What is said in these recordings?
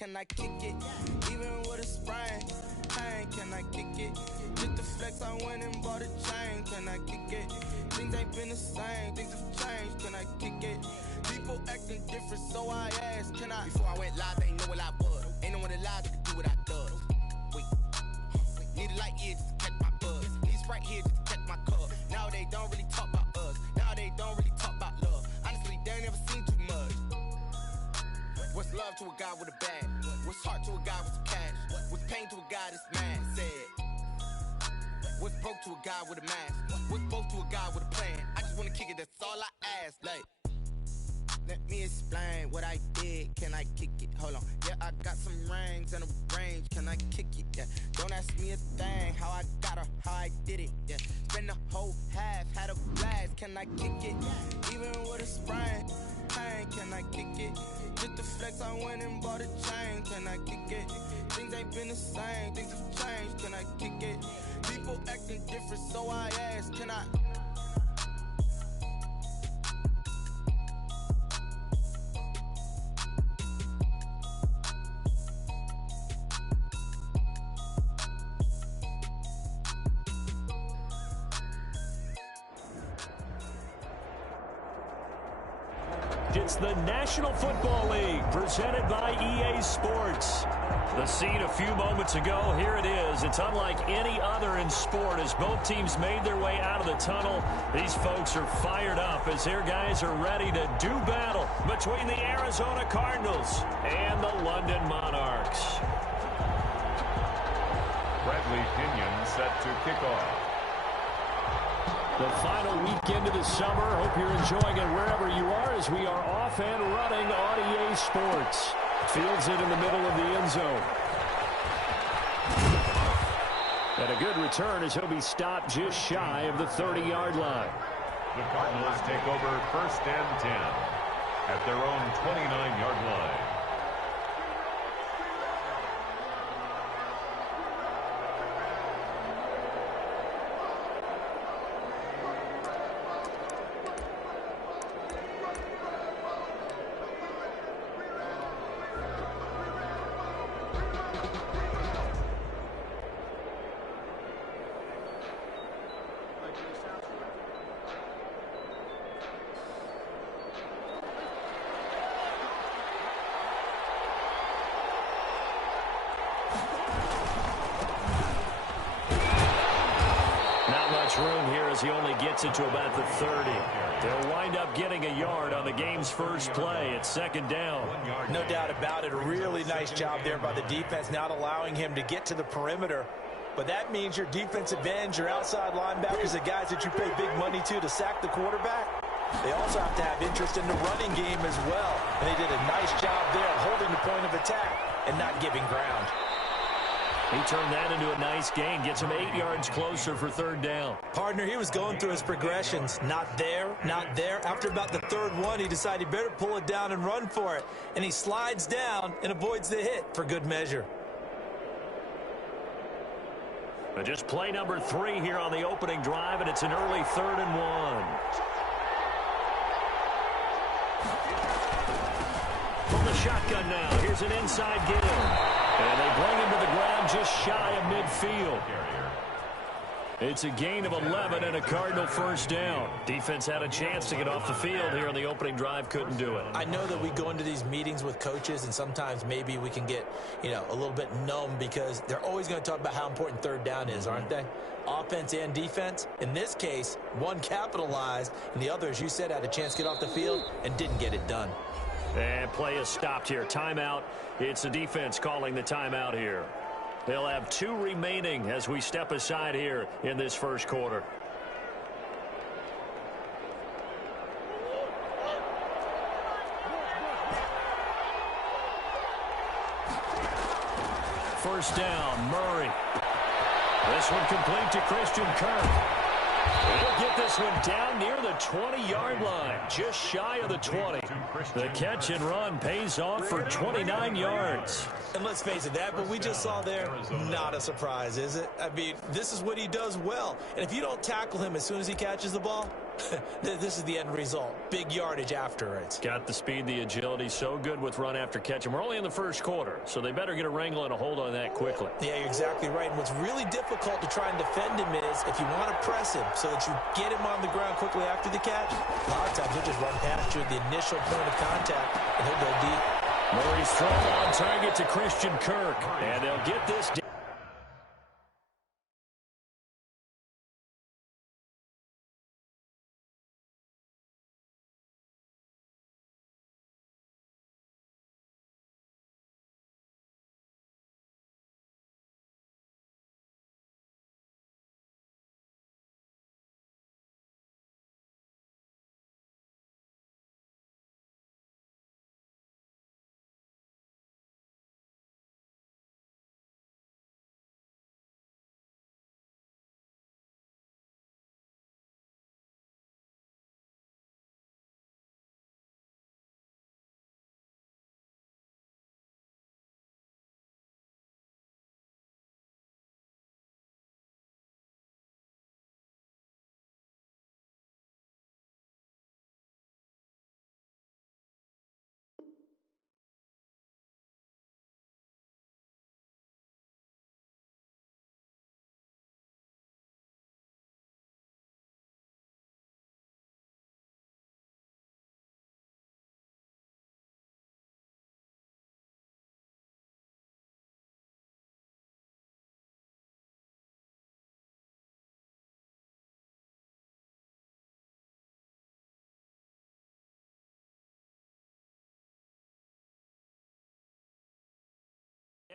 can I kick it? Even with a sprain, pain, can I kick it? Just the flex, I went and bought a chain, can I kick it? Things ain't been the same, things have changed, can I kick it? People acting different, so I asked, can I? Before I went live, they ain't know what I was. Ain't no one alive that could do what I does. Wait, need a light here just to catch my buzz. Need Sprite here just to catch my cup. Now they don't really talk about us. Now they don't really talk about love. Honestly, they ain't never seen too much. What's love to a guy with a bag? What's heart to a guy with some cash? What's pain to a guy that's mad? Said. What's broke to a guy with a mask? What's both to a guy with a plan? I just wanna kick it, that's all I ask. Like, let me explain what I did. Can I kick it? Hold on. Yeah, I got some rings and a range. Can I kick it? Yeah. Don't ask me a thing. How I got her, how I did it. Yeah. Spend the whole half, had a blast. Can I kick it? Even with a sprain, pain. Can I kick it? Just the flex, I went and bought a chain. Can I kick it? Things ain't been the same. Things have changed. Can I kick it? People acting different, so I ask, can I? It's the National Football League presented by EA Sports. The scene a few moments ago, here it is. It's unlike any other in sport as both teams made their way out of the tunnel. These folks are fired up as their guys are ready to do battle between the Arizona Cardinals and the London Monarchs. Bradley Pinion set to kick off. The final weekend of the summer. Hope you're enjoying it wherever you are as we are off and running on EA Sports. Fields it in the middle of the end zone. And a good return as he'll be stopped just shy of the 30-yard line. The Cardinals take over 1st and 10 at their own 29-yard line. Room here as he only gets it to about the 30. They'll wind up getting a yard on the game's first play. It's 2nd down. No doubt about it. A really nice job there by the defense, not allowing him to get to the perimeter. But that means your defensive ends, your outside linebackers, the guys that you pay big money to sack the quarterback, they also have to have interest in the running game as well. And they did a nice job there holding the point of attack and not giving ground. He turned that into a nice gain, gets him 8 yards closer for 3rd down. Partner, he was going through his progressions. Not there, not there. After about the 3rd one, he decided he better pull it down and run for it. And he slides down and avoids the hit for good measure. But just play number 3 here on the opening drive, and it's an early 3rd and 1. From the shotgun now, here's an inside give. And they bring him to the ground just shy of midfield. It's a gain of 11 and a Cardinal 1st down. Defense had a chance to get off the field here on the opening drive, couldn't do it. I know that we go into these meetings with coaches, and sometimes maybe we can get, a little bit numb because they're always going to talk about how important 3rd down is, aren't they? Offense and defense. In this case, one capitalized, and the other, as you said, had a chance to get off the field and didn't get it done. And play is stopped here. Timeout. It's the defense calling the timeout here. They'll have 2 remaining as we step aside here in this first quarter. First down, Murray. This one complete to Christian Kirk. He'll get this one down near the 20-yard line, just shy of the 20. The catch and run pays off for 29 yards. And let's face it, that what we just saw there, not a surprise, is it? I mean, this is what he does well. And if you don't tackle him as soon as he catches the ball, This is the end result. Big yardage after it. Got the speed, the agility, so good with run after catch. And we're only in the first quarter, so they better get a wrangle and a hold on that quickly. Yeah, you're exactly right. And what's really difficult to try and defend him is if you want to press him so that you get him on the ground quickly after the catch, a lot of times he'll just run past you at the initial point of contact, and he'll go deep. Murray's thrown on target to Christian Kirk, and they'll get this down.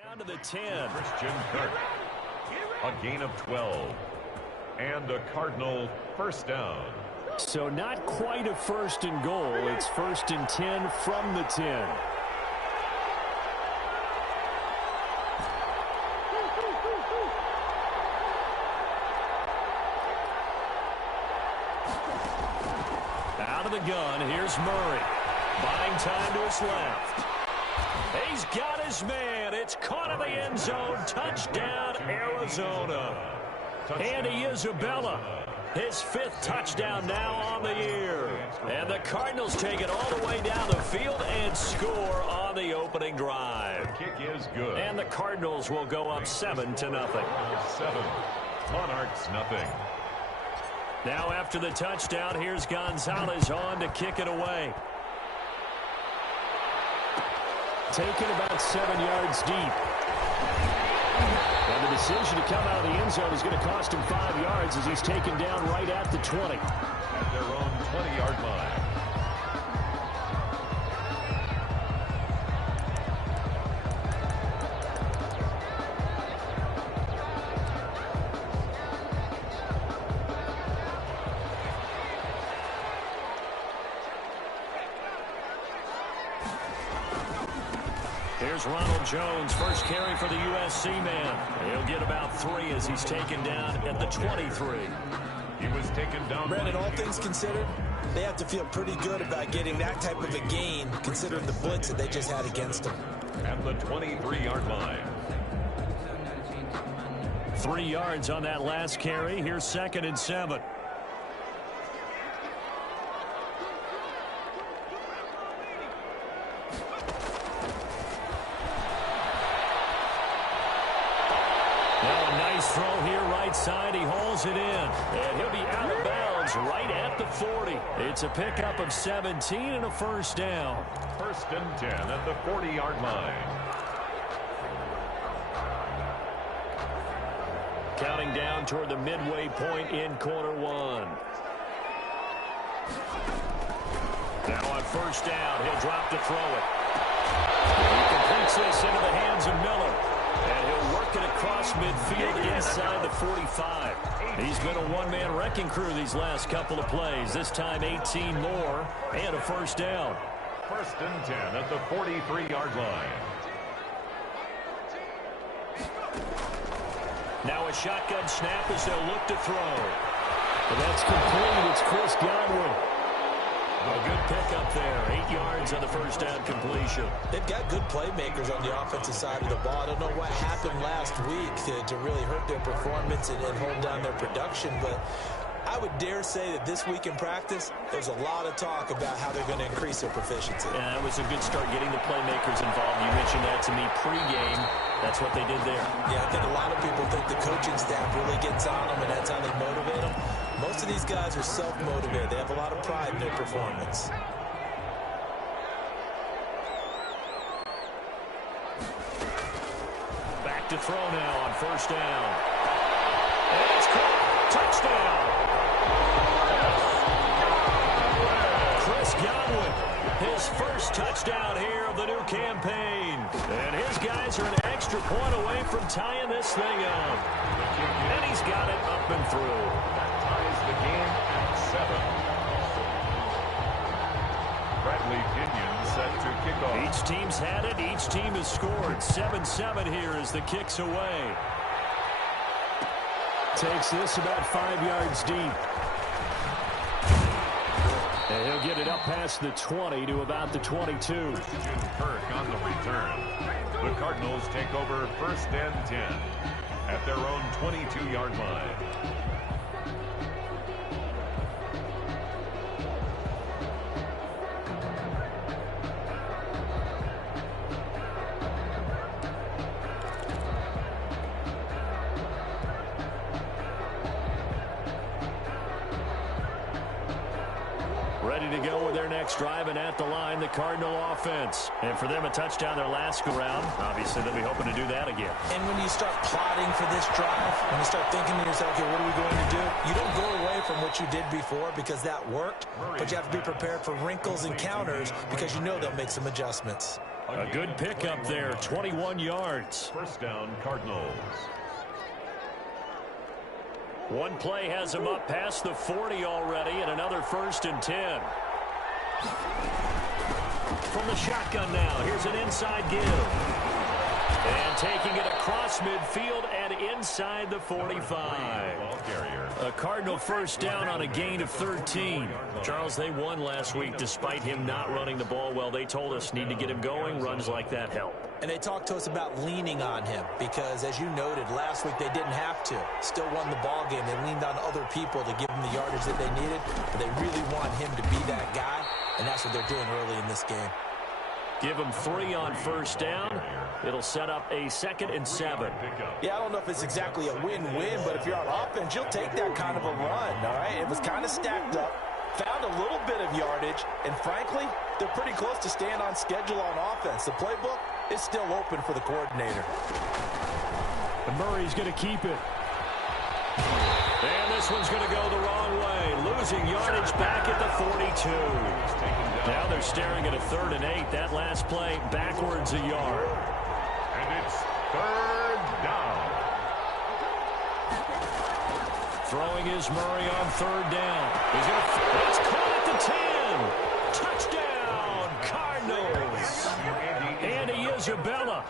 Down to the 10. Christian Kirk. A gain of 12. And a Cardinal first down. So not quite a first and goal. It's first and 10 from the 10. Out of the gun, here's Murray. Buying time to his left. He's got his man. It's caught in the end zone. Touchdown, Arizona. Andy Isabella, his 5th touchdown now on the year. And the Cardinals take it all the way down the field and score on the opening drive. The kick is good. And the Cardinals will go up 7-0. 7. Monarchs nothing. Now after the touchdown, here's Gonzalez on to kick it away. Taken about 7 yards deep. And the decision to come out of the end zone is going to cost him 5 yards as he's taken down right at the 20. At their own 20-yard line. Here's Ronald Jones, first carry for the USC man. He'll get about 3 as he's taken down at the 23. He was taken down. Brandon, all things considered, they have to feel pretty good about getting that type of a gain, considering the blitz that they just had against them. At the 23-yard line. 3 yards on that last carry. Here's 2nd and 7. Throw here right side. He hauls it in. And he'll be out of bounds right at the 40. It's a pickup of 17 and a first down. 1st and 10 at the 40-yard line. Counting down toward the midway point in quarter 1. Now on first down, he'll drop to throw it. He completes this into the hands of Miller. And he'll work it across midfield inside the 45. He's been a one-man wrecking crew these last couple of plays. This time 18 more and a first down. 1st and 10 at the 43-yard line. Now a shotgun snap as they'll look to throw. And that's complete. It's Chris Godwin. A good pickup there. 8 yards on the first down completion. They've got good playmakers on the offensive side of the ball. I don't know what happened last week to really hurt their performance and hold down their production, but I would dare say that this week in practice, there's a lot of talk about how they're going to increase their proficiency. Yeah, that was a good start getting the playmakers involved. You mentioned that to me pregame. That's what they did there. Yeah, I think a lot of people think the coaching staff really gets on them, and that's how they motivate them. Most of these guys are self-motivated. They have a lot of pride in their performance. Back to throw now on first down. And it's caught. Touchdown. Chris Godwin, his first touchdown here of the new campaign. And his guys are an extra point away from tying this thing up. And he's got it up and through. That ties the game at 7. Bradley Pinion set to kick off. Each team's had it. Each team has scored. 7-7 here as the kick's away. Takes this about 5 yards deep. And he'll get it up past the 20 to about the 22. Kirk on the return. The Cardinals take over 1st and 10 at their own 22-yard line. Ready to go with their next drive, and at the line, the Cardinal offense. And for them, a touchdown their last go-round. Obviously, they'll be hoping to do that again. And when you start plotting for this drive, when you start thinking to yourself, okay, what are we going to do? You don't go away from what you did before because that worked, but you have to be prepared for wrinkles and counters because you know they'll make some adjustments. A good pickup there, 21 yards. First down, Cardinals. One play has him up past the 40 already, and another 1st and 10. From the shotgun now, here's an inside give. And taking it across midfield and inside the 45. A Cardinal first down on a gain of 13. Charles, they won last week despite him not running the ball well. They told us need to get him going. Runs like that help. And they talked to us about leaning on him because, as you noted, last week they didn't have to. Still won the ball game. They leaned on other people to give them the yardage that they needed. But they really want him to be that guy, and that's what they're doing early in this game. Give him 3 on first down. It'll set up a 2nd and 7. Yeah, I don't know if it's exactly a win-win, but if you're on offense, you'll take that kind of a run, all right? It was kind of stacked up, found a little bit of yardage, and frankly, they're pretty close to staying on schedule on offense. The playbook is still open for the coordinator. And Murray's going to keep it. And this one's going to go the wrong way. Losing yardage back at the 42. Now they're staring at a 3rd and 8. That last play backwards a yard. And it's 3rd down. Throwing is Murray on 3rd down. He's going to. It's caught at the 10. Touchdown, Cardinals. Andy Isabella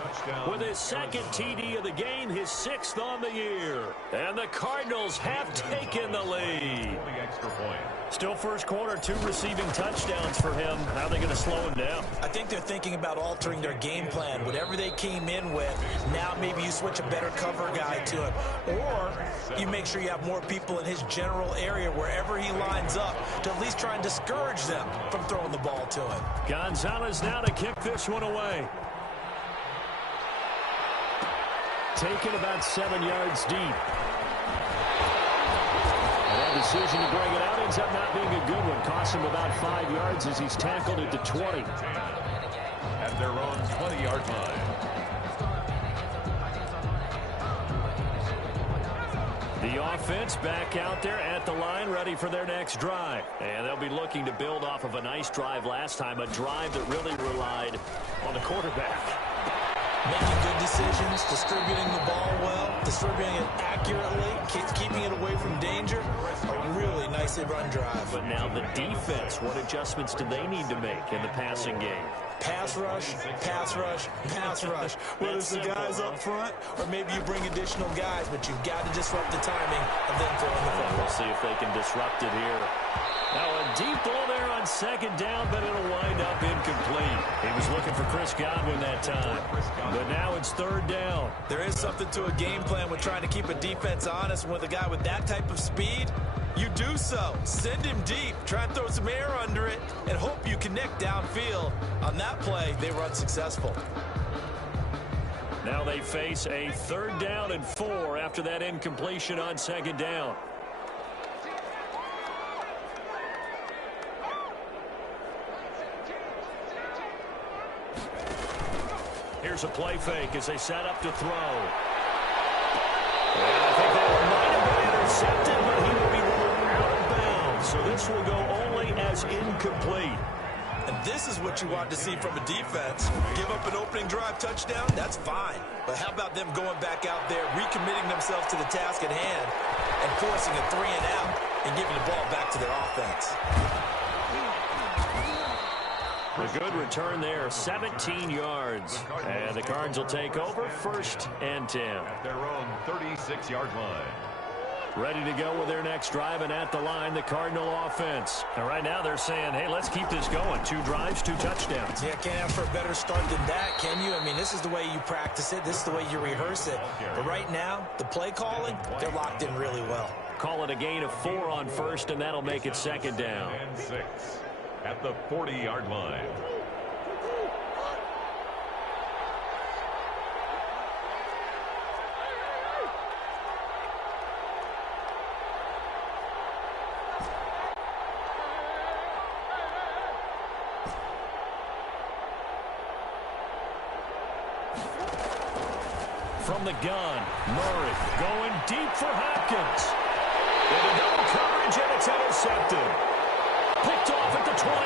with his 2nd TD of the game, his 6th on the year. And the Cardinals have taken the lead. Extra point. Still first quarter, 2 receiving touchdowns for him. How are they going to slow him down? I think they're thinking about altering their game plan. Whatever they came in with, now maybe you switch a better cover guy to him. Or you make sure you have more people in his general area wherever he lines up to at least try and discourage them from throwing the ball to him. Gonzalez now to kick this one away. Taken about 7 yards deep. Decision to bring it out ends up not being a good one. Costs him about 5 yards as he's tackled at the 20. At their own 20-yard line. The offense back out there at the line, ready for their next drive. And they'll be looking to build off of a nice drive last time, a drive that really relied on the quarterback. Making good decisions, distributing the ball well, distributing it accurately, keeping it away from danger. A really nicely run drive. But now the defense, what adjustments do they need to make in the passing game? Pass rush, pass rush, pass rush. Whether it's the guys up front or maybe you bring additional guys, but you've got to disrupt the timing of them throwing the football. We'll see if they can disrupt it here. Now a deep ball there on 2nd down, but it'll wind up incomplete. He was looking for Chris Godwin that time. But now it's 3rd down. There is something to a game plan with trying to keep a defense honest. With a guy with that type of speed, You do so. Send him deep. Try and throw some air under it and hope you connect downfield. On that play, they were unsuccessful. Now they face a 3rd down and 4 after that incompletion on 2nd down. Here's a play fake as they set up to throw. And I think that might have been intercepted, but he will be ruled out of bounds. So this will go only as incomplete. And this is what you want to see from a defense. Give up an opening drive touchdown, that's fine. But how about them going back out there, recommitting themselves to the task at hand, and forcing a 3 and out, and giving the ball back to their offense. A good return there, 17 yards. And the Cards will take over 1st and 10. At their own 36-yard line. Ready to go with their next drive, and at the line, the Cardinal offense. And right now they're saying, hey, let's keep this going. 2 drives, 2 touchdowns. Yeah, can't ask for a better start than that, can you? I mean, this is the way you practice it. This is the way you rehearse it. But right now, the play calling, they're locked in really well. Call it a gain of 4 on 1st, and that'll make it 2nd down. And 6 at the 40-yard line. From the gun, Murray going deep for Hopkins. Into double coverage, and it's intercepted. Picked off at the 28.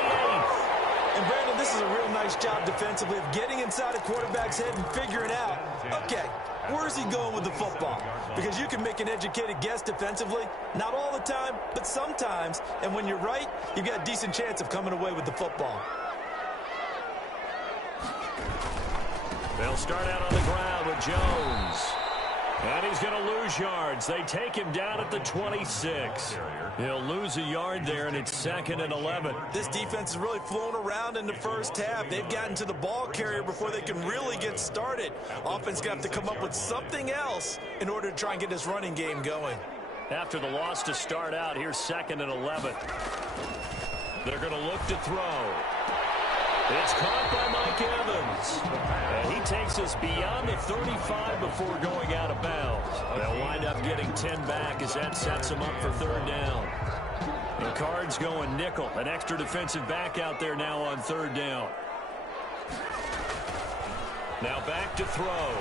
And Brandon, this is a real nice job defensively of getting inside a quarterback's head and figuring out, okay, where's he going with the football? Because you can make an educated guess defensively, not all the time, but sometimes. And when you're right, you've got a decent chance of coming away with the football. They'll start out on the ground with Jones. And he's going to lose yards. They take him down at the 26. He'll lose a yard there, and it's 2nd and 11. This defense is really flown around in the first half. They've gotten to the ball carrier before they can really get started. Offense got to come up with something else in order to try and get this running game going. After the loss to start out, here's 2nd and 11. They're going to look to throw. It's caught by Mike Evans. And he takes us beyond the 35 before going out of bounds. They'll wind up getting 10 back as that sets them up for 3rd down. The Cards going nickel. An extra defensive back out there now on 3rd down. Now back to throw.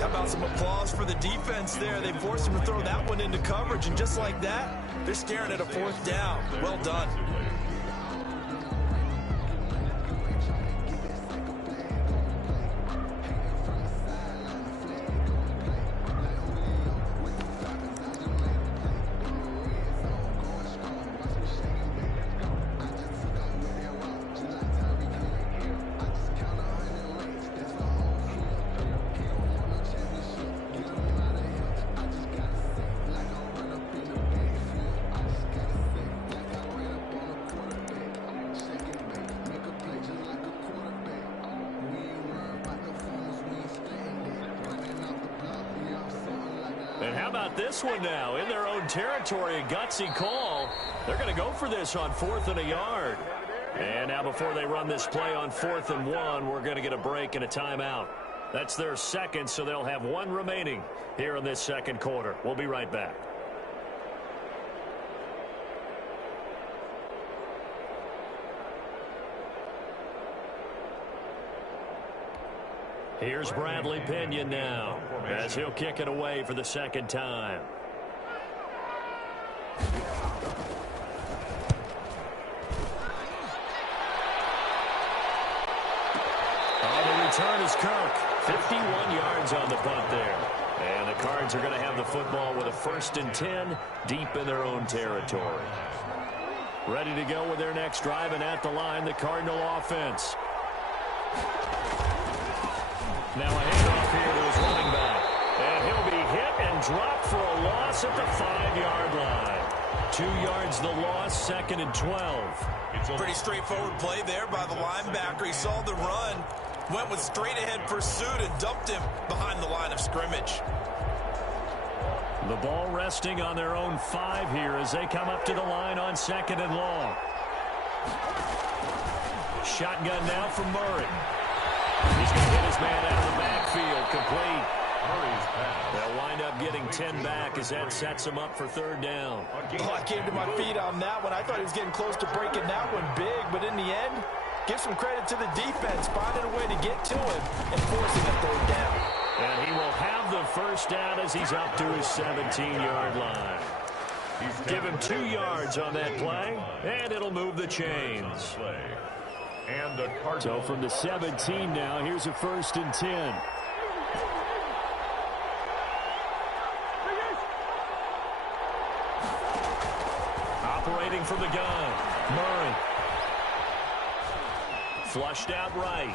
How about some applause for the defense there? They forced him to throw that one into coverage, and just like that, they're staring at a 4th down. Well done. And how about this one now? In their own territory, a gutsy call. They're going to go for this on 4th and a yard. And now before they run this play on 4th and 1, we're going to get a break and a timeout. That's their 2nd, so they'll have 1 remaining here in this 2nd quarter. We'll be right back. Here's Bradley Pinion now as he'll kick it away for the 2nd time. On the return is Kirk. 51 yards on the punt there. And the Cards are going to have the football with a 1st and 10 deep in their own territory. Ready to go with their next drive, and at the line, the Cardinal offense. Now a handoff here to his running back. And he'll be hit and dropped for a loss at the 5-yard line. 2 yards the loss, 2nd and 12. Pretty straightforward play there by the linebacker. He saw the run, went with straight-ahead pursuit, and dumped him behind the line of scrimmage. The ball resting on their own 5 here as they come up to the line on 2nd and long. Shotgun now from Murray. He's going to hit his man out of the backfield. Complete. Murray's pass. They'll wind up getting 10 back as that sets him up for 3rd down. Oh, I came to my feet on that one. I thought he was getting close to breaking that one big, but in the end, give some credit to the defense, finding a way to get to him and forcing a 3rd down. And he will have the 1st down as he's up to his 17-yard line. Give him 2 yards on that play, and it'll move the chains. And the Cardinals. So from the 17 now, here's a 1st and 10. Operating from the gun, Murray. Flushed out right.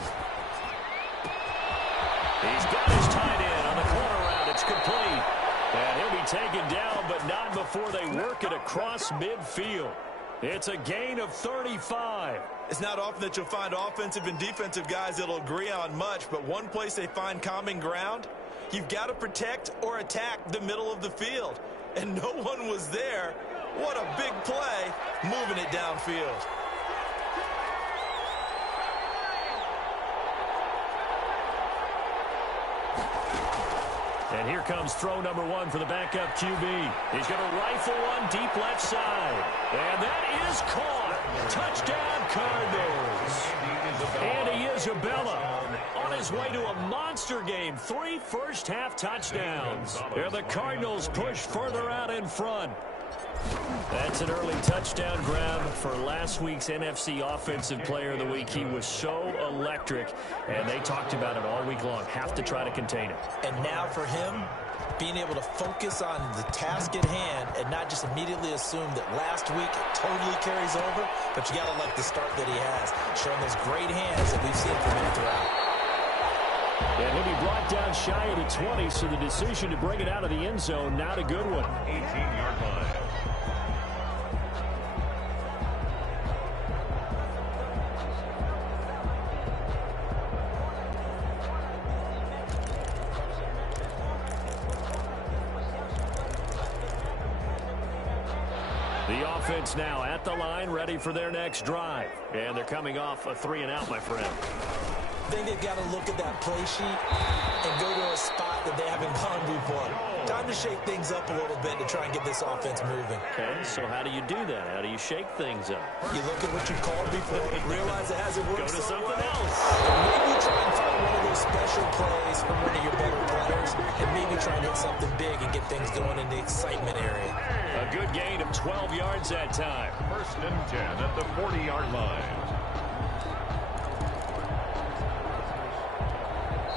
He's got his tight end on the corner route. It's complete. And he'll be taken down, but not before they work it across midfield. It's a gain of 35. It's not often that you'll find offensive and defensive guys that'll agree on much, but one place they find common ground, you've got to protect or attack the middle of the field. And no one was there. What a big play, moving it downfield. And here comes throw number 1 for the backup QB. He's going to rifle one deep left side. And that is caught. Touchdown, Cardinals. Andy Isabella on his way to a monster game. 3 first-half touchdowns. And the Cardinals push further out in front. That's an early touchdown grab for last week's NFC Offensive Player of the Week. He was so electric, and they talked about it all week long. Have to try to contain it. And now for him, being able to focus on the task at hand and not just immediately assume that last week totally carries over, but you got to like the start that he has, showing those great hands that we've seen from him throughout. And he'll be brought down shy of the 20, so the decision to bring it out of the end zone, not a good one. 18-yard line. The offense now at the line, ready for their next drive. And they're coming off a 3-and-out, my friend. I think they've got to look at that play sheet and go to a spot that they haven't gone before. Time to shake things up a little bit to try and get this offense moving. Okay, so how do you do that? How do you shake things up? You look at what you called before, realize it hasn't worked. Go to so something well. else. Maybe try and find one of those special plays from one of your better players and maybe try and hit something big and get things going in the excitement area. A good gain of 12 yards that time. 1st and 10 at the 40-yard line.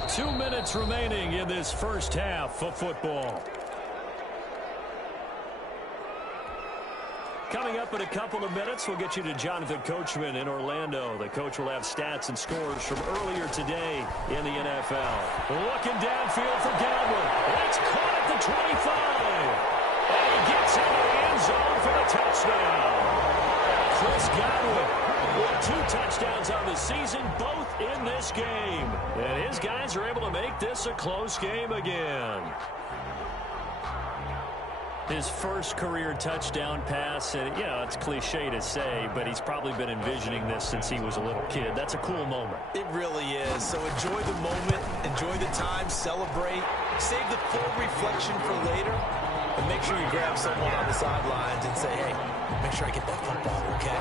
2 minutes remaining in this first half of football. Coming up in a couple of minutes, we'll get you to Jonathan Coachman in Orlando. The coach will have stats and scores from earlier today in the NFL. Looking downfield for Godwin. That's caught at the 25. And he gets into the end zone for the touchdown. Chris Godwin with 2 touchdowns on the season, both in this game. And his guys are able to make this a close game again. His first career touchdown pass, and it's cliche to say, but he's probably been envisioning this since he was a little kid. That's a cool moment. It really is. So enjoy the moment, enjoy the time, celebrate, save the full reflection for later, and make sure you grab someone on the sidelines and say, hey, make sure I get that football, okay?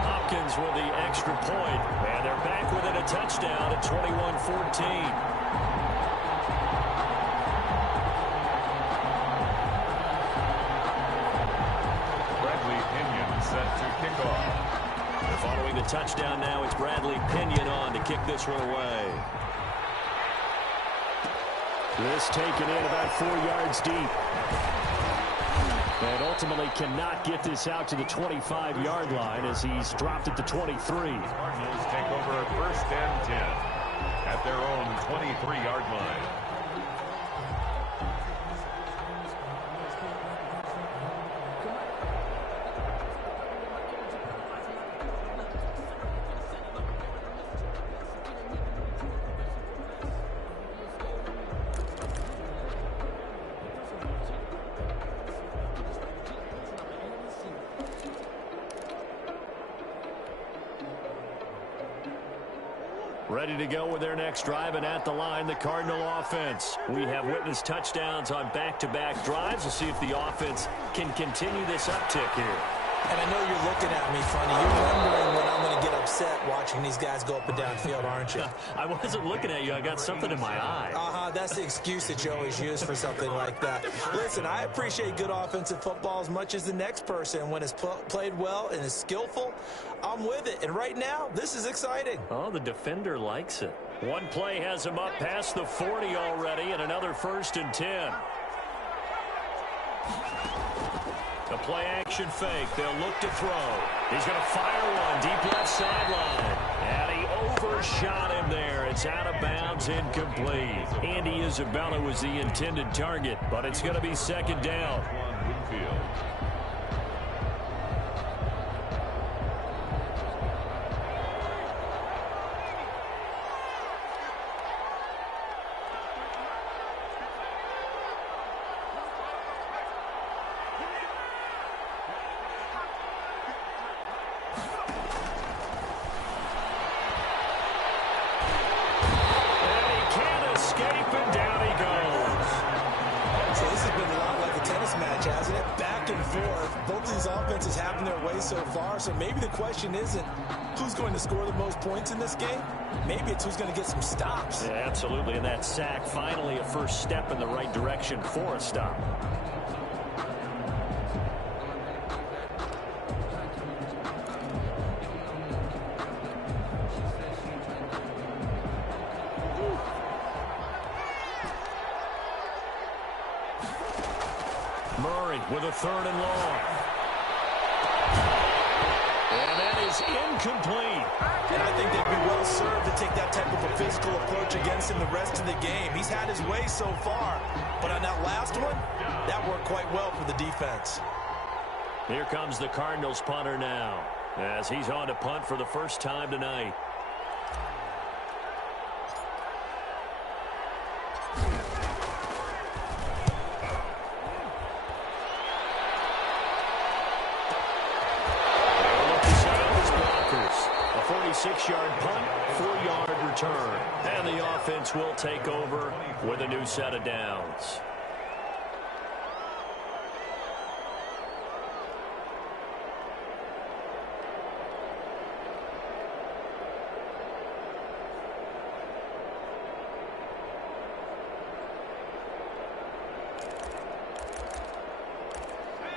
Hopkins with the extra point, and they're back within a touchdown at 21-14. Following the touchdown now, it's Bradley Pinion on to kick this one away. This taken in about 4 yards deep. And ultimately cannot get this out to the 25-yard line as he's dropped at the 23. Cardinals take over 1st and 10 at their own 23-yard line. Ready to go with their next drive, and at the line, the Cardinal offense. We have witnessed touchdowns on back-to-back drives. We'll see if the offense can continue this uptick here. And I know you're looking at me funny. You're wondering when I'm going to get upset watching these guys go up and down field, aren't you? I wasn't looking at you. I got something in my eye. That's the excuse that you always use for something like that. Listen, I appreciate good offensive football as much as the next person. When it's played well and is skillful, I'm with it. And right now, this is exciting. Oh, the defender likes it. One play has him up past the 40 already, and another 1st and 10. The play action fake. They'll look to throw. He's going to fire one deep left sideline. And he overshot him there. It's out of bounds, incomplete. Andy Isabella was the intended target, but it's going to be 2nd down. So maybe the question isn't who's going to score the most points in this game. Maybe it's who's going to get some stops. Yeah, absolutely. And that sack, finally a first step in the right direction for a stop. Murray with a 3rd and long. And that is incomplete. And I think they'd be well served to take that type of a physical approach against him the rest of the game. He's had his way so far, but on that last one, that worked quite well for the defense. Here comes the Cardinals punter now, as he's on to punt for the first time tonight. A 46-yard punt, 4-yard return. And the offense will take over with a new set of downs.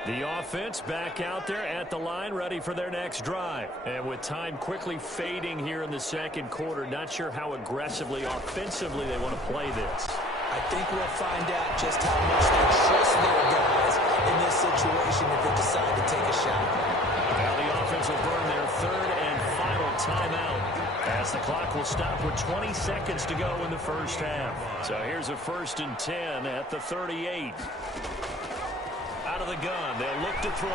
The offense back out there at the line, ready for their next drive. And with time quickly fading here in the second quarter, not sure how aggressively, offensively they want to play this. I think we'll find out just how much they trust their guys in this situation if they decide to take a shot. Now the offense will burn their 3rd and final timeout, as the clock will stop with 20 seconds to go in the first half. So here's a 1st and 10 at the 38. Out of the gun, they'll look to throw.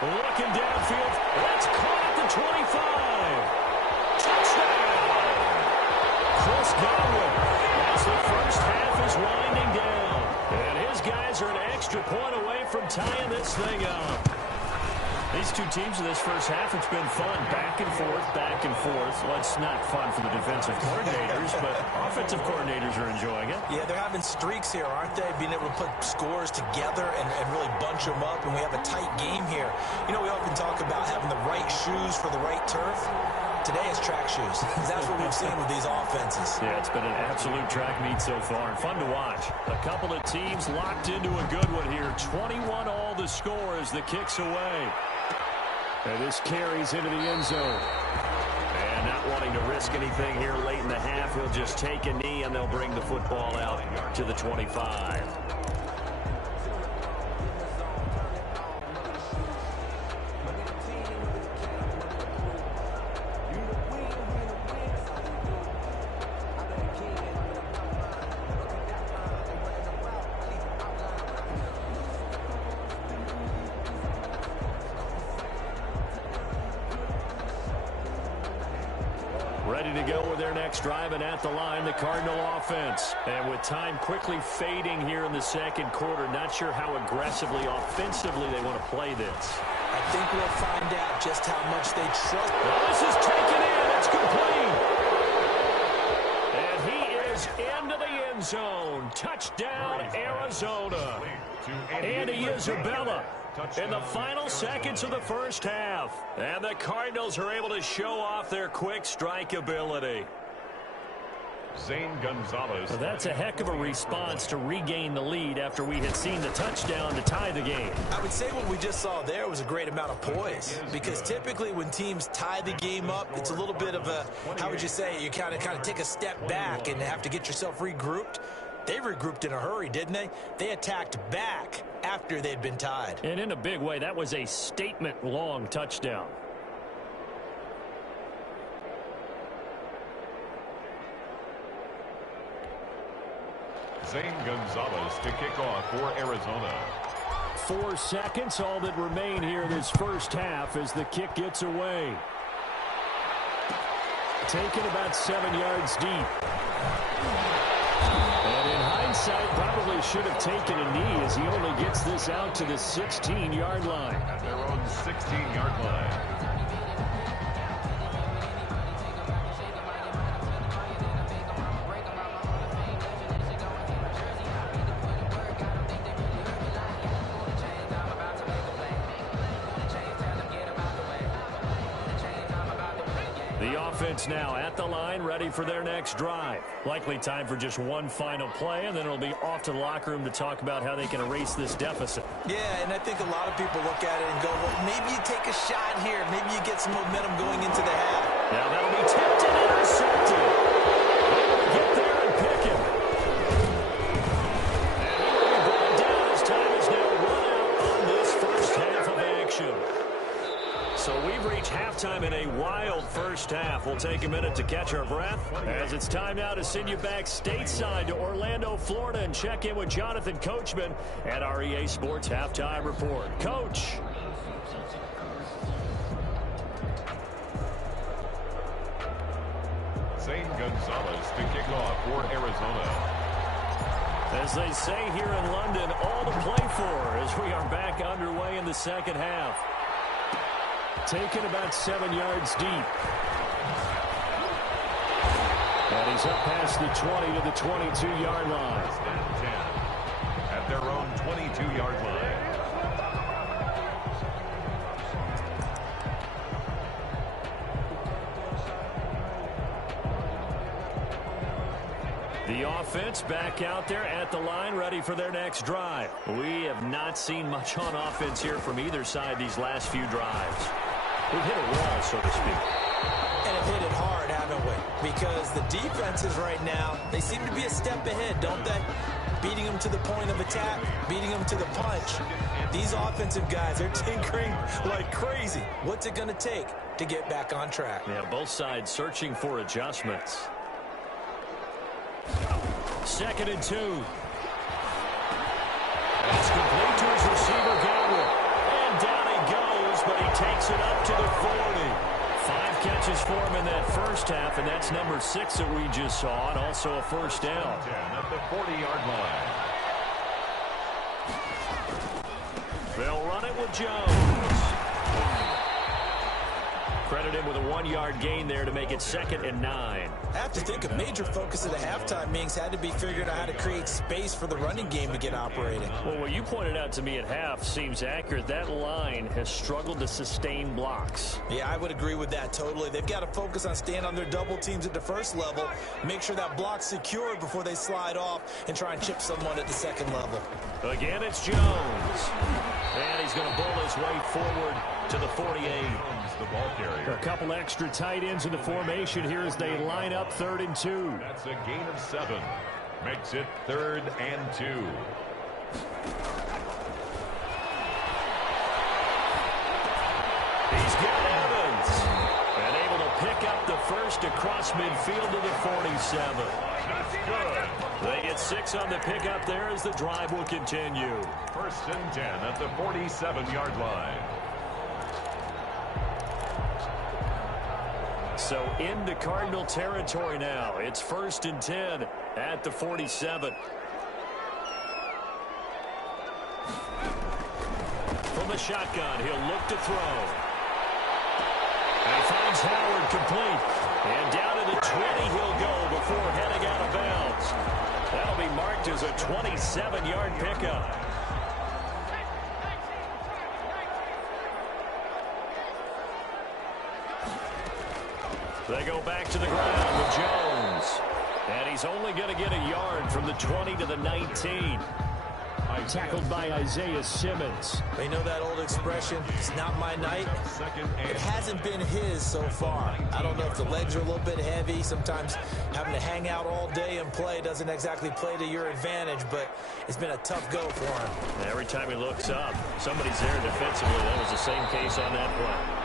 Looking downfield, that's caught at the 25. Touchdown! Chris Godwin, as the first half is winding down. And his guys are an extra point away from tying this thing up. These two teams in this first half, it's been fun. Back and forth, back and forth. Well, it's not fun for the defensive coordinators, but offensive coordinators are enjoying it. Yeah, they're having streaks here, aren't they? Being able to put scores together and really bunch them up, and we have a tight game here. You know, we often talk about having the right shoes for the right turf. Today it's track shoes. That's what we've seen with these offenses. Yeah, it's been an absolute track meet so far, and fun to watch. A couple of teams locked into a good one here. 21 all the score as the kick's away. And this carries into the end zone. And not wanting to risk anything here late in the half, he'll just take a knee, and they'll bring the football out to the 25. Ready to go with their next drive, and at the line, the Cardinal offense. And with time quickly fading here in the second quarter, not sure how aggressively, offensively they want to play this. I think we'll find out just how much they trust. Well, this is taken in. It's complete. Touchdown, Arizona. Andy Isabella in the final seconds of the first half. And the Cardinals are able to show off their quick strike ability. Zane Gonzalez. Well, that's a heck of a response to regain the lead after we had seen the touchdown to tie the game. I would say what we just saw there was a great amount of poise, because typically when teams tie the game up, it's a little bit of a, how would you say, you kind of take a step back and have to get yourself regrouped. They regrouped in a hurry, didn't they? They attacked back after they'd been tied. And in a big way, that was a statement-long touchdown. Zane Gonzalez to kick off for Arizona. 4 seconds, all that remain here in this first half as the kick gets away. Taken about 7 yards deep. And in hindsight, probably should have taken a knee as he only gets this out to the 16-yard line. At their own 16-yard line. Offense now at the line, ready for their next drive. Likely time for just one final play, and then it'll be off to the locker room to talk about how they can erase this deficit. Yeah, and I think a lot of people look at it and go, well, maybe you take a shot here. Maybe you get some momentum going into the half. Now that'll be tipped and intercepted. Get there and pick him. And he will be brought down as time is now run out on this first half of action. So we've reached halftime in a wild first half. We'll take a minute to catch our breath as it's time now to send you back stateside to Orlando, Florida, and check in with Jonathan Coachman at our EA Sports Halftime Report. Coach. Zane Gonzalez to kick off for Arizona. As they say here in London, all to play for as we are back underway in the second half. Taken about 7 yards deep. And he's up past the 20 to the 22-yard line. At their own 22-yard line. The offense back out there at the line, ready for their next drive. We have not seen much on offense here from either side these last few drives. We've hit a wall, so to speak. And have hit it hard, haven't we? Because the defenses right now, they seem to be a step ahead, don't they? Beating them to the point of attack, beating them to the punch. These offensive guys, they're tinkering like crazy. What's it going to take to get back on track? Yeah, both sides searching for adjustments. 2nd and 2. It's complete to his receiver, Gabriel. And down he goes, but he takes it up to the 40. 5 catches for him in that first half, and that's number 6 that we just saw, and also a first down. 10 at the 40-yard line. They'll run it with Jones. Credit him with a 1-yard gain there to make it 2nd and 9. I have to think a major focus of the halftime meetings had to be figuring out how to create space for the running game to get operating. Well, what you pointed out to me at half seems accurate. That line has struggled to sustain blocks. Yeah, I would agree with that totally. They've got to focus on staying on their double teams at the first level, make sure that block's secured before they slide off and try and chip someone at the second level. Again, it's Jones. And he's going to bowl his way forward to the 48. The ball carrier. A couple extra tight ends in the formation here as they line up 3rd and 2. That's a gain of 7. Makes it 3rd and 2. He's got Evans. And able to pick up the first across midfield to the 47. That's good. They get 6 on the pickup there as the drive will continue. 1st and 10 at the 47-yard line. So into Cardinal territory now. It's 1st and 10 at the 47. From the shotgun, he'll look to throw. And he finds Howard complete. And down to the 20 he'll go before heading out of bounds. That'll be marked as a 27-yard pickup. They go back to the ground with Jones. And he's only going to get a yard from the 20 to the 19. Tackled by Isaiah Simmons. They know that old expression, it's not my night. It hasn't been his so far. I don't know if the legs are a little bit heavy. Sometimes having to hang out all day and play doesn't exactly play to your advantage, but it's been a tough go for him. Every time he looks up, somebody's there defensively. That was the same case on that play.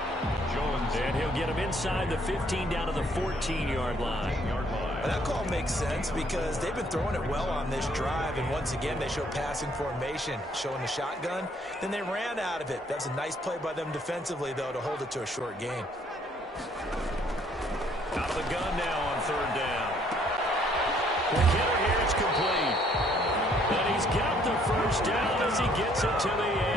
Jones, and he'll get him inside the 15 down to the 14-yard line. Well, that call makes sense because they've been throwing it well on this drive, and once again they show passing formation, showing the shotgun. Then they ran out of it. That's a nice play by them defensively, though, to hold it to a short gain. Out of the gun now on third down. The hitter here, it's complete. And he's got the first down as he gets it to the 8.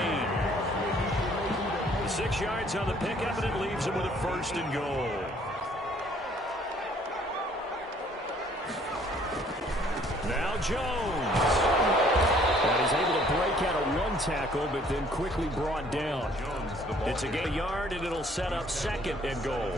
6 yards on the pickup, and it leaves him with a 1st and goal. Now Jones. And he's able to break out of one tackle, but then quickly brought down. It's a gain of a yard, and it'll set up 2nd and goal.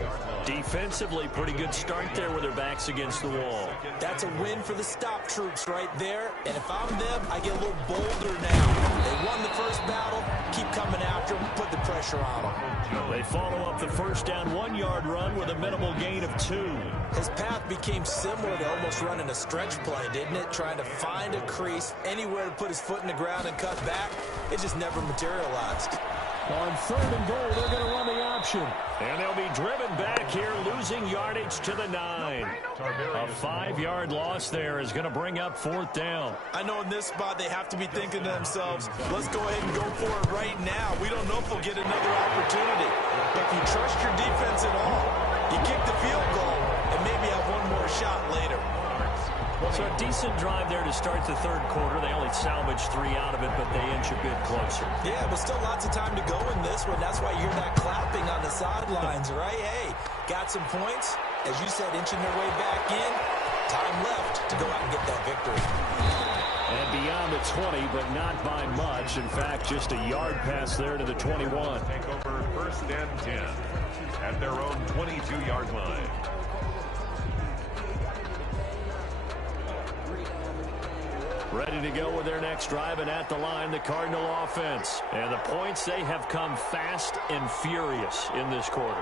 Defensively, pretty good start there with their backs against the wall. That's a win for the stop troops right there. And if I'm them, I get a little bolder now. They won the first battle. Keep coming after them. Put the pressure on them. They follow up the first down 1-yard run with a minimal gain of 2. His path became similar to almost running a stretch play, didn't it? Trying to find a crease, anywhere to put his foot in the ground and cut back. It just never materialized. On 3rd and goal, they're going to run the option. And they'll be driven back here, losing yardage to the 9. A 5-yard loss there is going to bring up 4th down. I know in this spot they have to be thinking to themselves, let's go ahead and go for it right now. We don't know if we'll get another opportunity. But if you trust your defense at all, you kick the field goal and maybe have one more shot later. So a decent drive there to start the 3rd quarter. They only salvaged 3 out of it, but they inch a bit closer. Yeah, but still lots of time to go in this one. That's why you're not clapping on the sidelines, right? Hey, got some points. As you said, inching their way back in. Time left to go out and get that victory. And beyond the 20, but not by much. In fact, just a yard pass there to the 21. Take over 1st and 10 at their own 22-yard line. Ready to go with their next drive, and at the line, the Cardinal offense. And the points, they have come fast and furious in this quarter.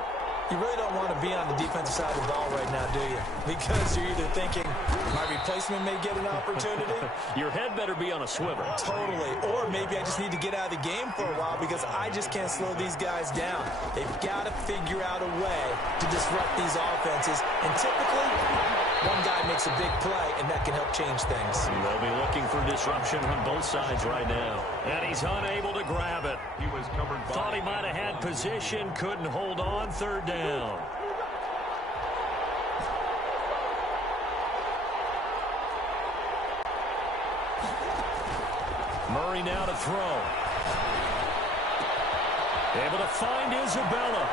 You really don't want to be on the defensive side of the ball right now, do you? Because you're either thinking, my replacement may get an opportunity. Your head better be on a swivel. Totally. Or maybe I just need to get out of the game for a while because I just can't slow these guys down. They've got to figure out a way to disrupt these offenses. And typically, one guy makes a big play, and that can help change things. They'll be looking for disruption on both sides right now. And he's unable to grab it. He was covered by... Thought he might have had position, couldn't hold on, 3rd down. Murray now to throw. Able to find Isabella.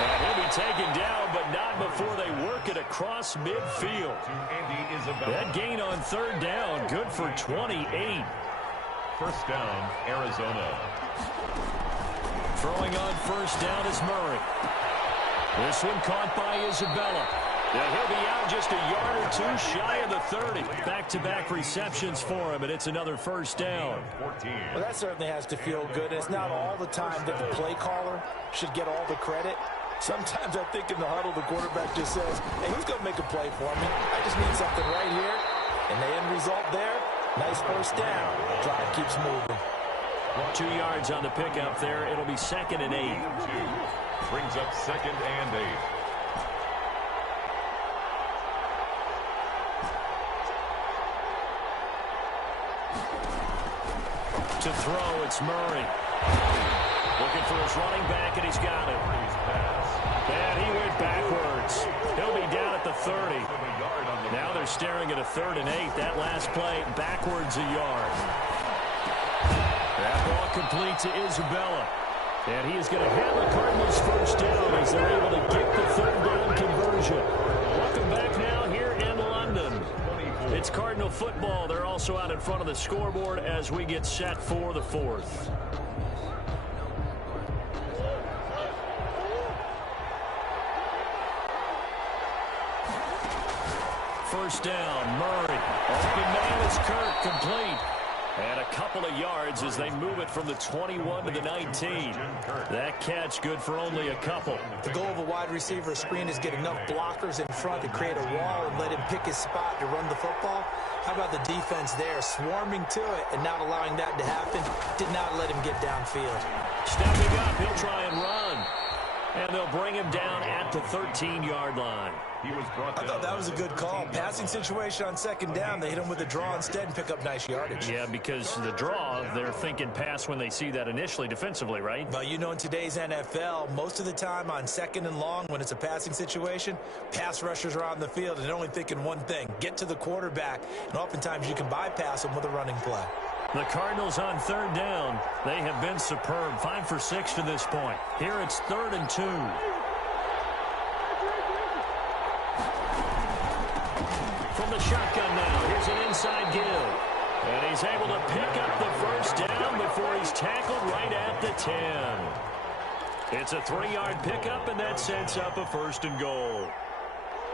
And he'll be taken down, but not before they work it across midfield. That gain on 3rd down, good for 28. 1st down, Arizona. Throwing on 1st down is Murray. This one caught by Isabella. Yeah, he'll be out just a yard or 2 shy of the 30. Back-to-back receptions for him, and it's another 1st down. Well, that certainly has to feel good. It's not all the time that the play caller should get all the credit. Sometimes I think in the huddle, the quarterback just says, hey, who's going to make a play for me? I just need something right here. And the end result there, nice 1st down. Drive keeps moving. 2 yards on the pickup there. It'll be 2nd and 8. Brings up 2nd and 8. To throw, it's Murray. Looking for his running back, and he's got it. And he went backwards. He'll be down at the 30. Now they're staring at a 3rd and 8. That last play, backwards a yard. That ball complete to Isabella. And he is going to have the Cardinals' 1st down as they're able to get the 3rd down conversion. Welcome back now here in London. It's Cardinal of football. They're also out in front of the scoreboard as we get set for the fourth. First down, Murray. Open man is Kirk, complete. And a couple of yards as they move it from the 21 to the 19. That catch good for only a couple. The goal of a wide receiver screen is get enough blockers in front to create a wall and let him pick his spot to run the football. How about the defense there, swarming to it and not allowing that to happen? Did not let him get downfield. Stepping up, he'll try and run. And they'll bring him down at the 13-yard line. He was brought down. I thought that was a good call. Passing situation on second down. They hit him with a draw instead and pick up nice yardage. Yeah, because the draw, they're thinking pass when they see that initially defensively, right? Well, you know, in today's NFL, most of the time on second and long, when it's a passing situation, pass rushers are on the field and they're only thinking one thing, get to the quarterback. And oftentimes you can bypass them with a running play. The Cardinals on third down. They have been superb. 5 for 6 to this point. Here it's 3rd and 2. From the shotgun now, here's an inside give. And he's able to pick up the first down before he's tackled right at the 10. It's a 3-yard pickup, and that sets up a 1st and goal.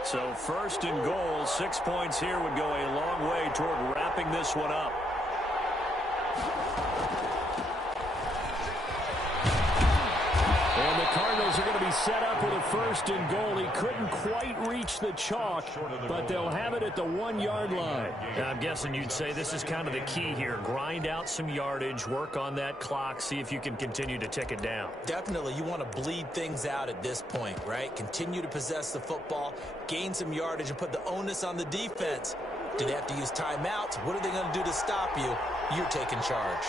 So 1st and goal, 6 points here would go a long way toward wrapping this one up. And the Cardinals are going to be set up with a 1st and goal. He couldn't quite reach the chalk, but they'll have it at the 1-yard line. Now, I'm guessing you'd say this is kind of the key here. Grind out some yardage, work on that clock, see if you can continue to tick it down. Definitely, you want to bleed things out at this point, right? Continue to possess the football, gain some yardage, and put the onus on the defense. Do they have to use timeouts? What are they going to do to stop you? You're taking charge.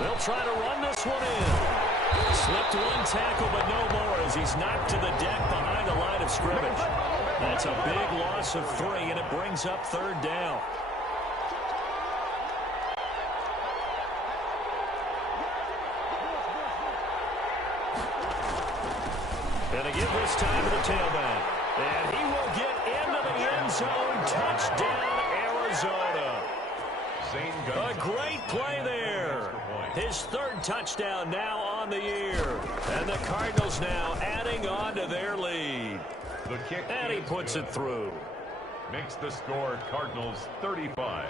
They'll try to run this one in. Slipped one tackle, but no more as he's knocked to the deck behind the line of scrimmage. That's a big loss of 3, and it brings up 3rd down. Gonna give this time to the tailback. And he will get into the end zone. Touchdown, Arizona. A great play there. His 3rd touchdown now on the year. And the Cardinals now adding on to their lead. The kick and he puts it through. Makes the score Cardinals 35,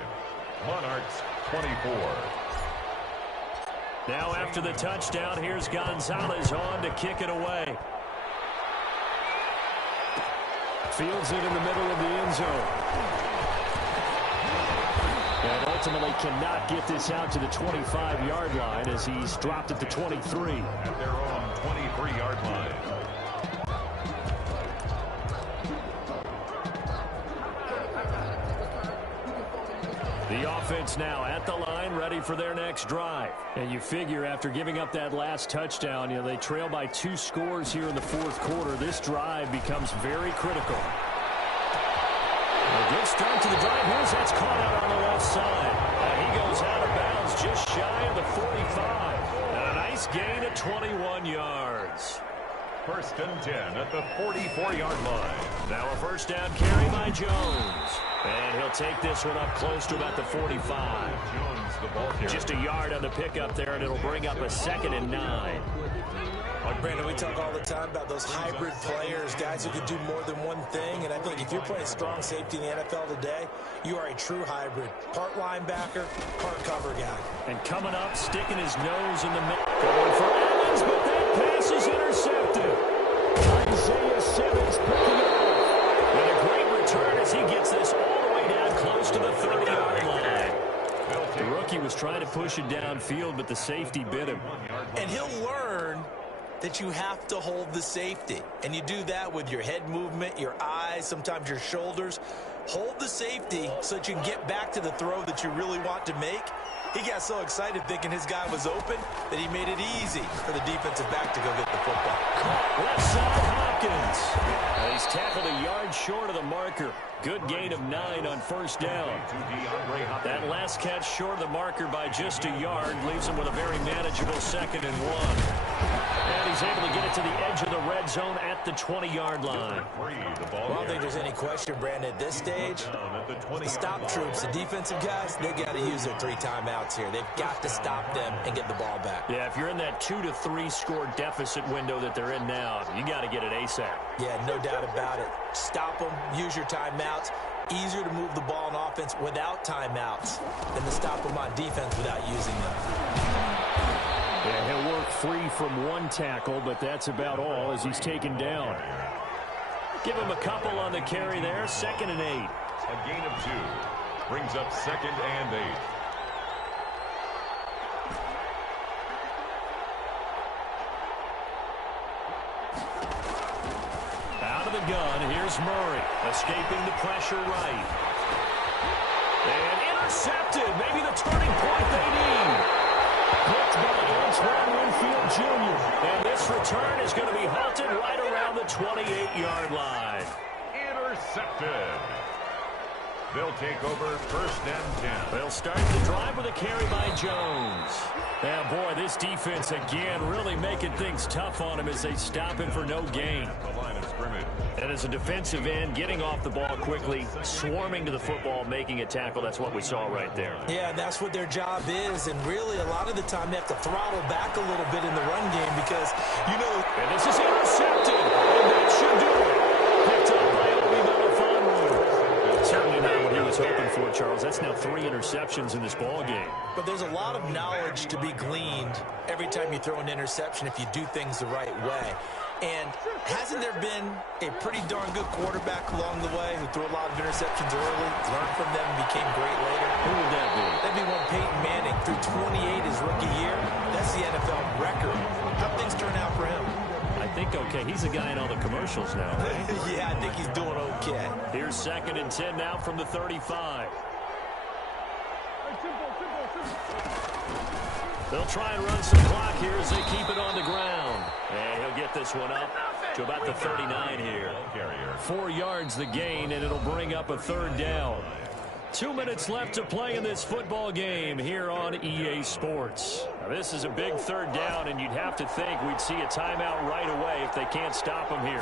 Monarchs 24. Now after the touchdown, here's Gonzalez on to kick it away. Fields it in the middle of the end zone. And ultimately cannot get this out to the 25-yard line as he's dropped at the 23. At their own 23-yard line. The offense now at the line, ready for their next drive. And you figure after giving up that last touchdown, they trail by 2 scores here in the 4th quarter. This drive becomes very critical. A good start to the drive. Here's that's caught out on the left side. He goes out of bounds just shy of the 45. And a nice gain at 21 yards. 1st and 10 at the 44-yard line. Now a 1st down carry by Jones. And he'll take this one up close to about the 45. Jones, the ball carrier. Just a yard on the pickup there, and it'll bring up a 2nd and 9. Brandon, we talk all the time about those hybrid players, guys who can do more than one thing. And I think if you're playing strong safety in the NFL today, you are a true hybrid. Part linebacker, part cover guy. And coming up, sticking his nose in the middle. Going for Evans, but that pass is intercepted. Isaiah Simmons picking it up. And a great return as he gets this all the way down close to the 30-yard line. The rookie was trying to push it downfield, but the safety bit him. And he'll learn that you have to hold the safety. And you do that with your head movement, your eyes, sometimes your shoulders. Hold the safety so that you can get back to the throw that you really want to make. He got so excited thinking his guy was open that he made it easy for the defensive back to go get the football. Left side, Hopkins. He's tackled a yard short of the marker. Good gain of 9 on 1st down. That last catch short of the marker by just a yard leaves him with a very manageable 2nd and 1. And he's able to get it to the edge of the red zone at the 20-yard line. Well, I don't think there's any question, Brandon, at this stage, the stop troops, the defensive guys, they got to use their 3 timeouts here. They've got to stop them and get the ball back. Yeah, if you're in that 2 to 3 score deficit window that they're in now, you got to get it ASAP. Yeah, no doubt about it. Stop them, use your timeouts. Easier to move the ball on offense without timeouts than to stop them on defense without using them. Yeah, he'll work free from 1 tackle, but that's about all as he's taken down. Give him a couple on the carry there, 2nd and 8. A gain of 2 brings up 2nd and 8. Out of the gun, here's Murray, escaping the pressure right. And intercepted, maybe the turning point they need. Picked by Antoine Winfield Jr. And this return is going to be halted right around the 28-yard line. Intercepted. They'll take over 1st and 10. They'll start the drive with a carry by Jones. Yeah, boy, this defense again really making things tough on him as they stop him for no gain. The line of scrimmage. And as a defensive end, getting off the ball quickly, swarming to the football, making a tackle, that's what we saw right there. Yeah, that's what their job is, and really a lot of the time they have to throttle back a little bit in the run game because, you know... And this is intercepted, and that should do it. Picked up by Obi Melifonwu. Certainly not what he was hoping for, Charles. That's now 3 interceptions in this ball game. But there's a lot of knowledge to be gleaned every time you throw an interception if you do things the right way. And hasn't there been a pretty darn good quarterback along the way who threw a lot of interceptions early, learned from them, and became great later? Who would that be? That'd be one Peyton Manning. Threw 28 his rookie year. That's the NFL record. How'd things turn out for him? I think okay. He's a guy in all the commercials now, right? Yeah, I think he's doing okay. Here's 2nd and 10 now from the 35. They'll try and run some clock here as they keep it on the ground. And he'll get this one up to about the 39 here. 4 yards the gain, and it'll bring up a 3rd down. 2 minutes left to play in this football game here on EA Sports. Now, this is a big 3rd down, and you'd have to think we'd see a timeout right away if they can't stop him here.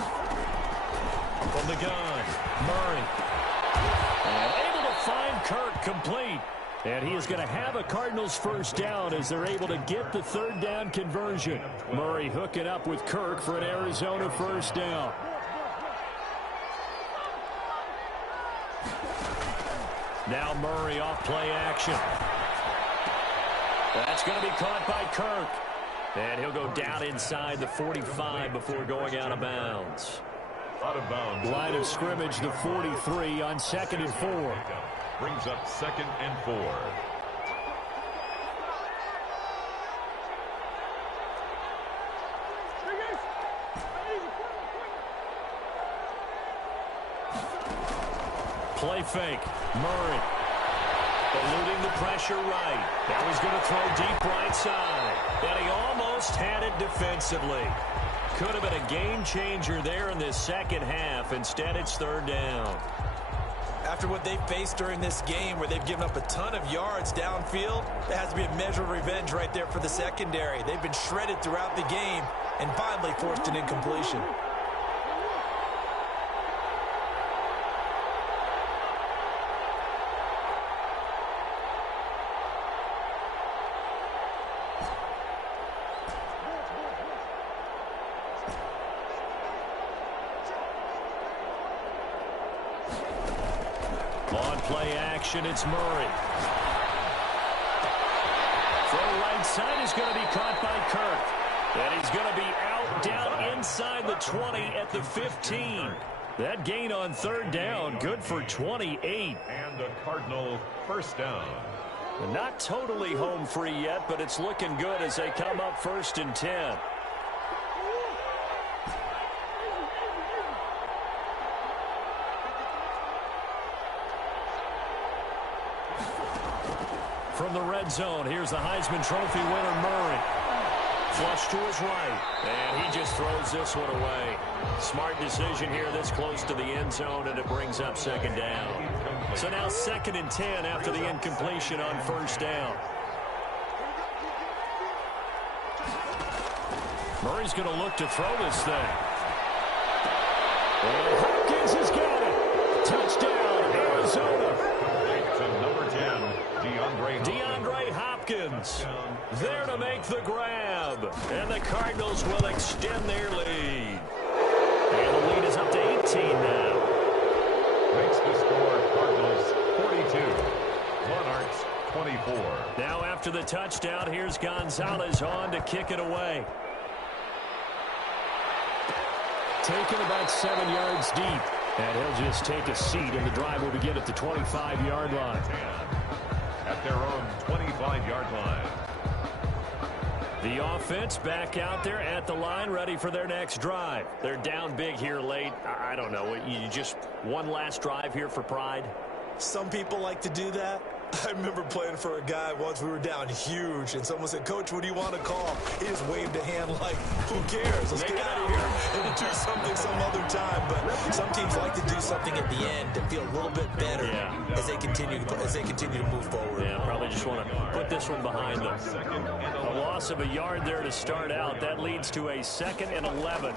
From the gun, Murray. And able to find Kirk complete. And he is going to have a Cardinals 1st down as they're able to get the 3rd down conversion. Murray hooking up with Kirk for an Arizona 1st down. Now Murray off play action. That's going to be caught by Kirk. And he'll go down inside the 45 before going out of bounds. Out of bounds. Line of scrimmage, the 43 on 2nd and 4. Brings up 2nd and 4. Play fake. Murray. Eluding the pressure right. Now he's going to throw deep right side. And he almost had it defensively. Could have been a game changer there in this 2nd half. Instead, it's 3rd down. After what they've faced during this game where they've given up a ton of yards downfield, there has to be a measure of revenge right there for the secondary. They've been shredded throughout the game and finally forced an incompletion. On play action, it's Murray. Throw right side is going to be caught by Kirk. And he's going to be out down inside the 20 at the 15. That gain on 3rd down, good for 28. And the Cardinal 1st down. Not totally home free yet, but it's looking good as they come up 1st and 10. From the red zone, here's the Heisman Trophy winner, Murray. Flush to his right, and he just throws this one away. Smart decision here this close to the end zone, and it brings up 2nd down. So now 2nd and 10 after the incompletion on 1st down. Murray's going to look to throw this thing. And Hopkins has got it. Touchdown, Arizona. To number 10, DeAndre Hopkins there to make the grab. And the Cardinals will extend their lead. And the lead is up to 18 now. Makes the score Cardinals 42, Monarchs 24. Now after the touchdown, here's Gonzalez on to kick it away. Taken about 7 yards deep. And he'll just take a seat, and the drive will begin at the 25-yard line. At their own 25-yard line. The offense back out there at the line, ready for their next drive. They're down big here late. I don't know. You just one last drive here for pride? Some people like to do that. I remember playing for a guy once. We were down huge, and someone said, "Coach, what do you want to call?" He just waved a hand like, "Who cares? Let's get out of here and do something some other time." But some teams like to do something at the end to feel a little bit better as they continue to move forward. Yeah, probably just want to put this one behind them. A loss of a yard there to start out. That leads to a 2nd and 11.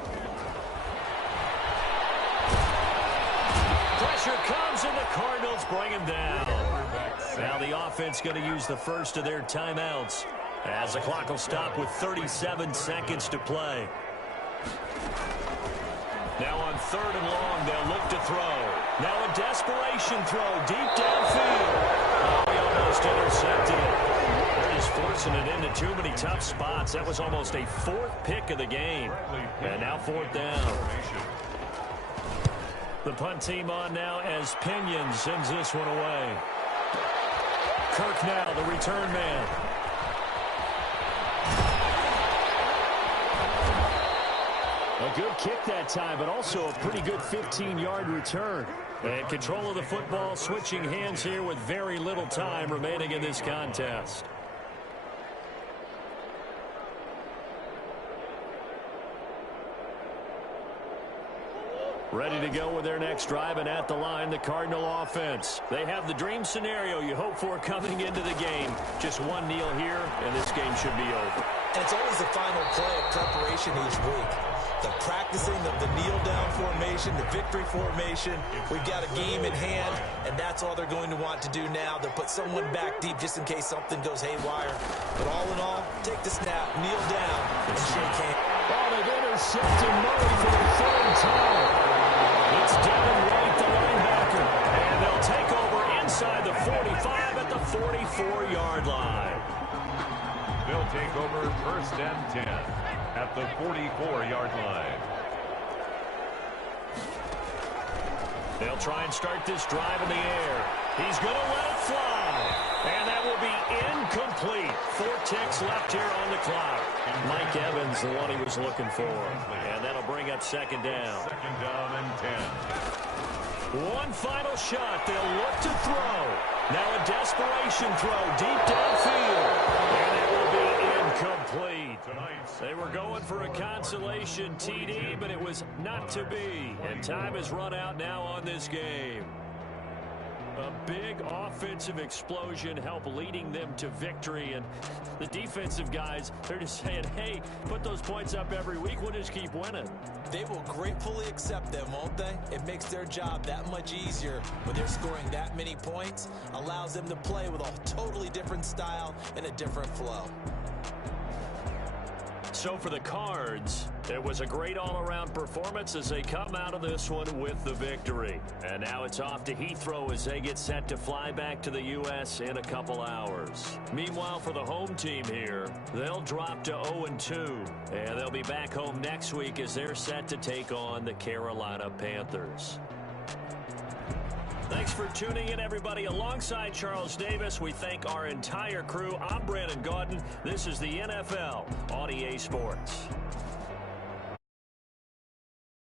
Pressure comes, and the Cardinals bring him down. Now the offense going to use the first of their timeouts as the clock will stop with 37 seconds to play. Now on 3rd and long, they'll look to throw. Now a desperation throw deep downfield. Oh, he almost intercepted it. They're just forcing it into too many tough spots. That was almost a 4th pick of the game. And now 4th down. The punt team on now as Pinion sends this one away. Kirk now, the return man. A good kick that time, but also a pretty good 15-yard return. And control of the football, switching hands here with very little time remaining in this contest. Ready to go with their next drive, and at the line, the Cardinal offense. They have the dream scenario you hope for coming into the game. Just one kneel here, and this game should be over. And it's always the final play of preparation each week. The practicing of the kneel-down formation, the victory formation. We've got a game in hand, and that's all they're going to want to do now. They'll put someone back deep just in case something goes haywire. But all in all, take the snap, kneel down, and shake hands. Oh, they've intercepted Murray for the 3rd time. It's Devin White, the linebacker. And they'll take over inside the 45 at the 44-yard line. They'll take over 1st and 10 at the 44-yard line. They'll try and start this drive in the air. He's going to let it fly. And that will be incomplete. 4 ticks left here on the clock. Mike Evans, the one he was looking for. And that'll bring up 2nd down. 2nd down and 10. One final shot. They'll look to throw. Now a desperation throw deep downfield. And it will be incomplete. They were going for a consolation TD, but it was not to be. And time has run out now on this game. A big offensive explosion helped leading them to victory. And the defensive guys, they're just saying, hey, put those points up every week. We'll just keep winning. They will gratefully accept them, won't they? It makes their job that much easier when they're scoring that many points. Allows them to play with a totally different style and a different flow. So for the Cards, it was a great all-around performance as they come out of this one with the victory. And now it's off to Heathrow as they get set to fly back to the U.S. in a couple hours. Meanwhile, for the home team here, they'll drop to 0-2. And they'll be back home next week as they're set to take on the Carolina Panthers. Thanks for tuning in, everybody. Alongside Charles Davis, we thank our entire crew. I'm Brandon Gaudin. This is the NFL on EA Sports.